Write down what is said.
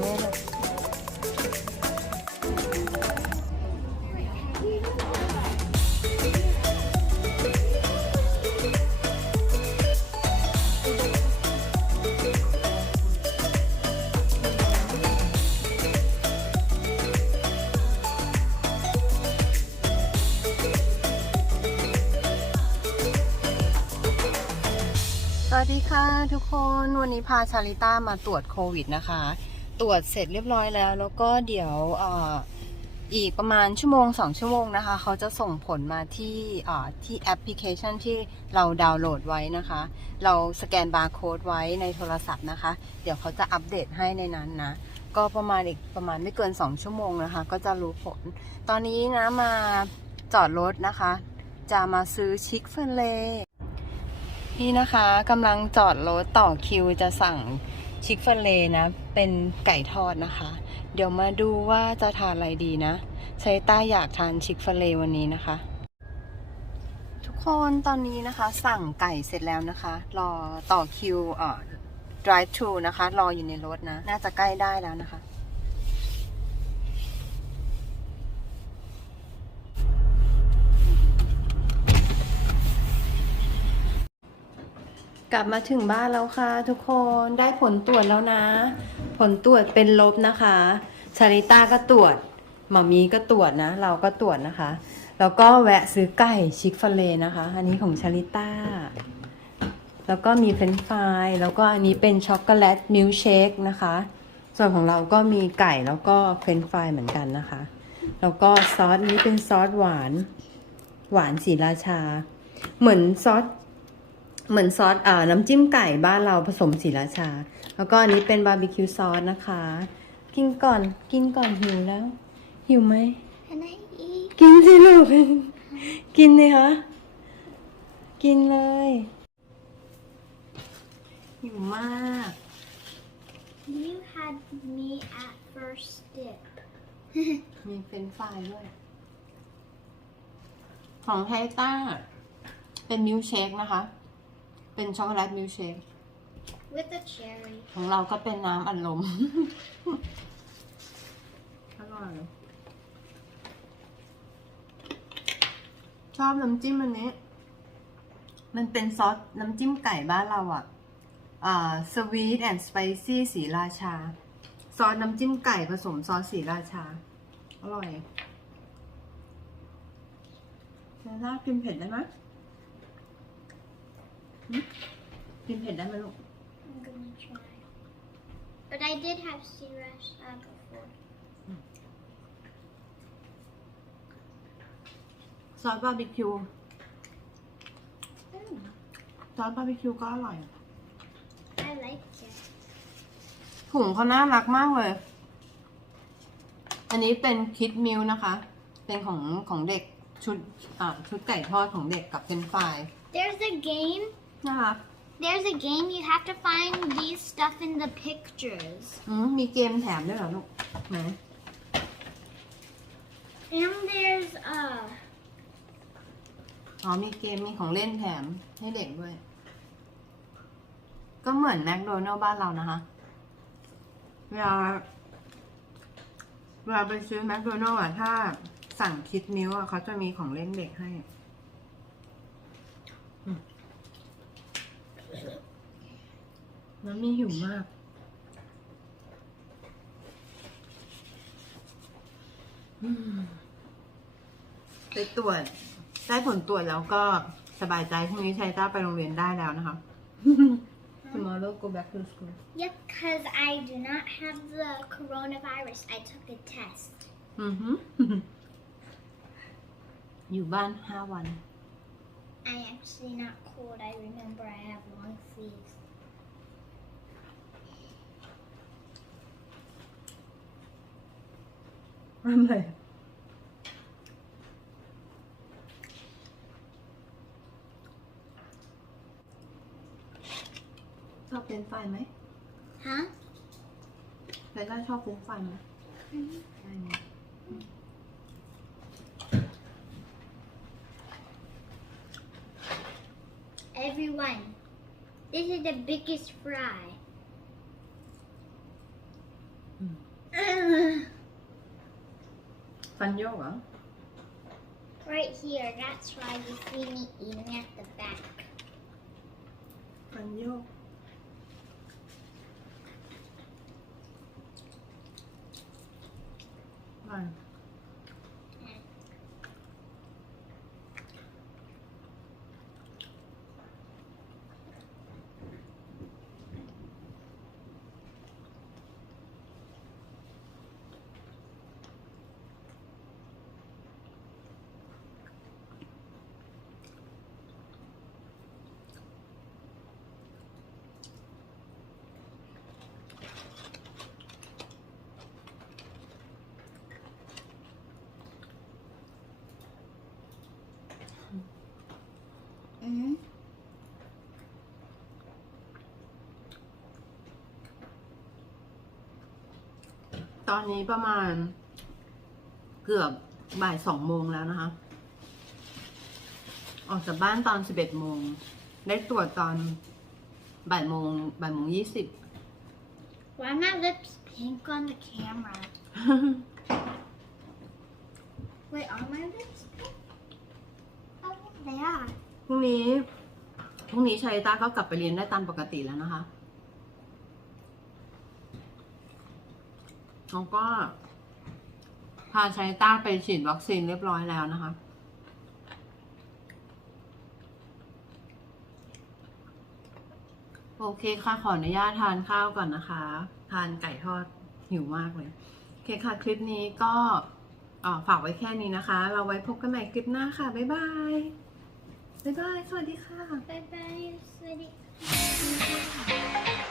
ไม่เลยสวัสดีค่ะทุกคนวันนี้พาชาลิต้ามาตรวจโควิดนะคะ ตรวจเสร็จเรียบร้อยแล้ว แล้วก็เดี๋ยวอ,อีกประมาณชั่วโมงสองชั่วโมงนะคะ เขาจะส่งผลมาที่ที่แอปพลิเคชันที่เราดาวน์โหลดไว้นะคะ เราสแกนบาร์โค้ดไว้ในโทรศัพท์นะคะ เดี๋ยวเขาจะอัปเดตให้ในนั้นนะ ก็ประมาณอีกประมาณไม่เกิน 2 ชั่วโมงนะคะ ก็จะรู้ผล ตอนนี้นะมาจอดรถนะคะ จะมาซื้อชิคเฟลเล่นี่นะคะกำลังจอดรถต่อคิวจะสั่ง ชิคเฟลเลนะ เป็นไก่ทอดนะคะ เดี๋ยวมาดูว่าจะทานอะไรดีนะใช้ต้าอยากทานชิคเฟลเลวันนี้นะคะ ทุกคนตอนนี้นะคะ สั่งไก่เสร็จแล้วนะคะ รอต่อคิวเอ่อ drive thru นะคะ รออยู่ในรถนะ น่าจะใกล้ได้แล้วนะคะ กลับมาถึงบ้านแล้วค่ะ ทุกคนได้ผลตรวจแล้วนะ ผลตรวจเป็นลบนะคะชาริต้าก็ตรวจหมอมีก็ตรวจนะ เราก็ตรวจนะคะ แล้วก็แวะซื้อไก่ชิคฟาเลนะคะ อันนี้ของชาริต้า แล้วก็มีเฟรนฟรายแล้วก็อันนี้เป็นช็อกโกแลตมิลค์เชคนะคะ ส่วนของเราก็มีไก่แล้วก็เฟรนฟรายเหมือนกันนะคะ แล้วก็ซอสนี้เป็นซอสหวาน หวานสีราชา เหมือนซอส เหมือนซอสอ่าน้ำจิ้มไก่บ้านเราผสมสีราชา แล้วก็อันนี้เป็นบาร์บีคิวซอสนะคะ กินก่อนกินก่อนหิวแล้ว หิวไหม Can I eat? กินสิลูก กินเลยคะกินเลย หิวมาก You had me at first dip. มีเฟรนช์ฟรายด้วย ของไทต้า เป็นมิลค์เชคนะคะ เป็นช็อกโกแลตมิลค์เชค With a cherry. ของเราก็เป็นน้ำอัดลม อร่อย ชอบน้ำจิ้มอันนี้ มันเป็นซอสน้ำจิ้มไก่บ้านเราอะอ่า sweet and spicy สีราชา ซอสน้ำจิ้มไก่ผสมซอสสีราชา อร่อยเซน่ากินเผ็ดได้ไหมหึ กินเผ็ดได้ไหมลูก I'm gonna try. But I did have sriracha before. ซอสบาร์บีคิวซอสบาร์บีคิวก็อร่อย I like it. ถุงเขาน่ารักมากเลย อันนี้เป็นคิดมิลนะคะ เป็นของของเด็กชุดอ่าชุดไก่ทอดของเด็กกับเป็นไฟราย There's a game. น่ารัก There's a game you have to find these stuff in the pictures. อืมมีเกมแถมด้วยเหรอลูกไหน And there's uh อ๋อมีเกมมีของเล่นแถมให้เด็กด้วย ก็เหมือนแมคโดนัลล์บ้านเรานะคะเวลาเวลาไปซื้อแมคโดนัลล์อะถ้าสั่งคิดนิ้วอะเขาจะมีของเล่นเด็กให้ อืม แล้วมีหิวมากอืมไปตรวจได้ผลตรวจแล้วก็สบายใจพรุ่งนี้ชัยต้าไปโรงเรียนได้แล้วนะคะ Tomorrow go back to school Yep, because I do not have the coronavirus. I took a test. อือหืออยู่บ้านห้าวัน I actually not cold. I remember I have long sleeves. อะไรชอบเป็นไฟรายไหม Huh? เฟรนช์ฟรายชอบเป็นไฟรายไหมใช่ไหม Everyone, this is the biggest fry. Mm. ฟั นโยกเหรอ right here. That's why you see me eating at the back. ฟัน อร่อย Mm. ตอนนี้ประมาณเกือบบ่ายสองโมงแล้วนะคะ ออกจากบ้านตอนสิบเอ็ดโมง ได้ตรวจตอนบ่ายโมงบ่ายโมงยี่สิบ Why are my lips pink on the camera? Wait, are my lips pink? Oh, they are. พรุ่ งนี้พรุ่งนี้ชัยต้าก็กลับไปเรียนได้ตามปกติแล้วนะคะแล้วก็พาชัยต้าไปฉีดวัคซีนเรียบร้อยแล้วนะคะ โอเคค่ะ ขออนุญาตทานข้าวก่อนนะคะ ทานไก่ทอดหิวมากเลย โอเคค่ะ คลิปนี้ก็ฝากไว้แค่นี้นะคะ เราไว้พบกันใหม่คลิปหน้าค่ะ บ๊ายบาย บ๊ายบาย สวัสดีค่ะ บ๊ายบาย สวัสดีค่ะ